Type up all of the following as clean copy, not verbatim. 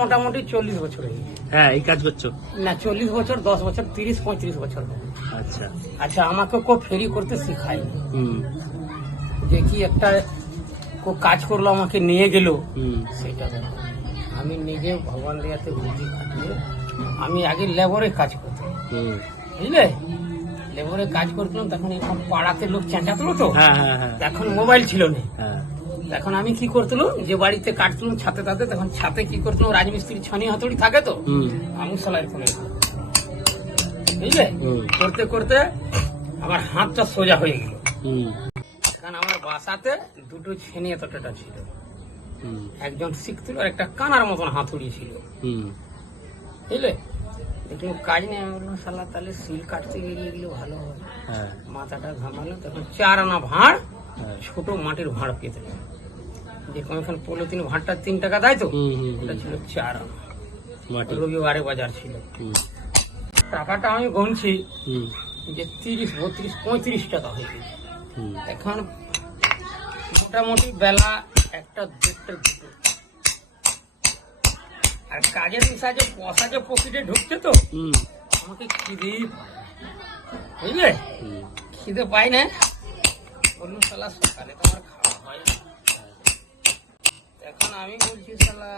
মোটামুটি 40 বছর হয়ে গেছে। হ্যাঁ, এই কাজ করছো? না, 40 বছর, 10 বছর, 30-35 বছর। আচ্ছা আচ্ছা, আমাকে কেউ ফেরি করতে শিখাই, যে কি একটা কাজ করলো আমাকে নিয়ে গেল, সেটা দেখো। আমি নিজে ভগবান দিয়াতে বুদ্ধি খাটিয়ে আমি আগে লেবরে কাজ করতাম, বুঝলে, লেবরে কাজ করতাম। তখন এখন পাড়াতে লোক চেঁচাতলো তো, এখন মোবাইল ছিল না। এখন আমি কি করতাম, যে বাড়িতে কাটতাম ছাতে তাতে, তখন ছাতে কি করতাম, রাজমিস্ত্রি ছানি হাতুড়ি থাকে তো, আমি সেলাই করে, বুঝলে, করতে করতে আমার হাতটা সোজা হয়ে গেল। এখন আমার বাসাতে দুটো ছেনি এতটা ছিল, একজন শিখছিল আর একটা কানার মতন হাতুড়ি ছিল, বুঝলে। দেখলাম কাজ নেই, আমি বললাম শালা তাহলে সিল কাটতে বেরিয়ে গেলে ভালো হবে। মাথাটা ঘামালো, তখন 4 আনা ভাঁড়, ছোট মাটির ভাঁড় পেতে, যেরকম এখন পলিথিন ভাঁড়টা 3 টাকা দেয় তো, ওটা ছিল 4 আনা, রবিবারে বাজার ছিল। টাকাটা আমি গুনছি যে 30, 32, 35 টাকা হয়ে গেছে। এখন মোটামুটি বেলা 1টা 1:30 আর কাজের বিষয় যে পয়সা যে পকেটে ঢুকছে তো, আমাকে খিদে পায়, বুঝলে, খিদে পাই না। বললাম শালা সকালে তো আমার খাওয়া হয়। এখন আমি বলছি শালা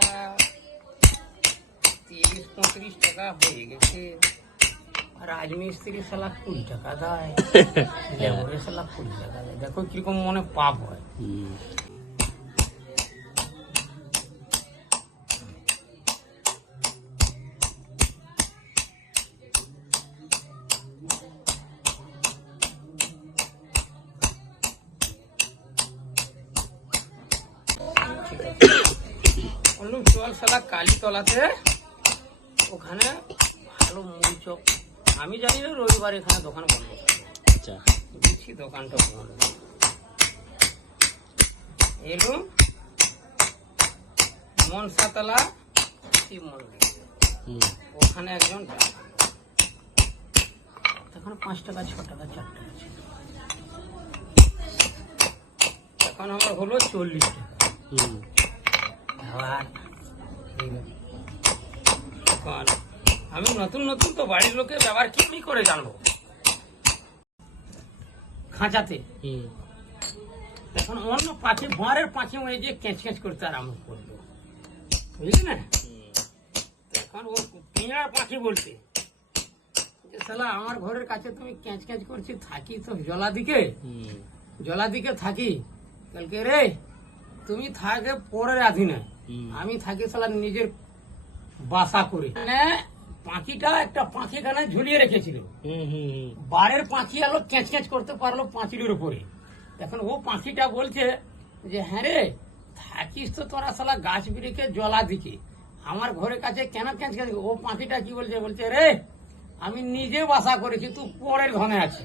30-35 টাকা হয়ে গেছে, রাজমিস্ত্রি শালা 20 টাকা দেয়, লেবরে শালা 20 টাকা দেয়। দেখো কিরকম মনে পাপ হয়। বললাম চল শালা কালীতলাতে, ওখানে ভালো মুড়ি চপ, আমি জানি না রবিবার এখানে দোকান বন্ধ, দিচ্ছি দোকানটা বন্ধ। এলো মনসাতলা শিব মন্দির, ওখানে একজন তখন 5 টাকা 6 টাকা 4 টাকা ছিল, এখন আমার হলো 40 টাকা। আমি নতুন নতুন তো বাড়ির লোকের ব্যবহার কি করে জানবো, খাঁচাতে এখন অন্য পাখি, ভোঁয়ারের পাখি ওই যে ক্যাঁচ ক্যাঁচ করতে আরম্ভ করলো, বুঝলি না। এখন ও পিঁড়ার পাখি বলতে, শালা আমার ঘরের কাছে তুমি ক্যাঁচ ক্যাঁচ করছি, থাকি তো জলাদিকে থাকি, কালকে রে তুমি থাকে পরের আধীনে, আমি থাকি শালা নিজের বাসা করে। পাখিটা একটা পাখিখানে ঝুলিয়ে রেখেছিল, বারের পাখি আলো ক্যাঁচ ক্যাঁচ করতে পারলো পাঁচিলের উপরে। এখন ও পাখিটা বলছে যে হ্যাঁ রে, থাকিস তো তোরা শালা গাছ বিরিখে জলা দিকে, আমার ঘরের কাছে কেন ক্যাঁচ ক্যাঁচ। ও পাখিটা কি বলছে রে আমি নিজে বাসা করেছি, তুই পরের ঘনে আছে।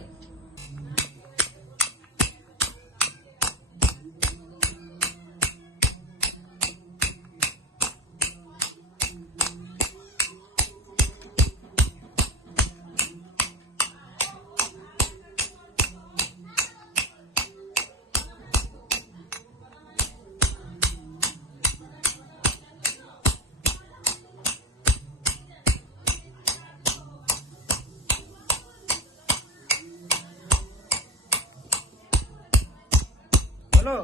হ্যালো।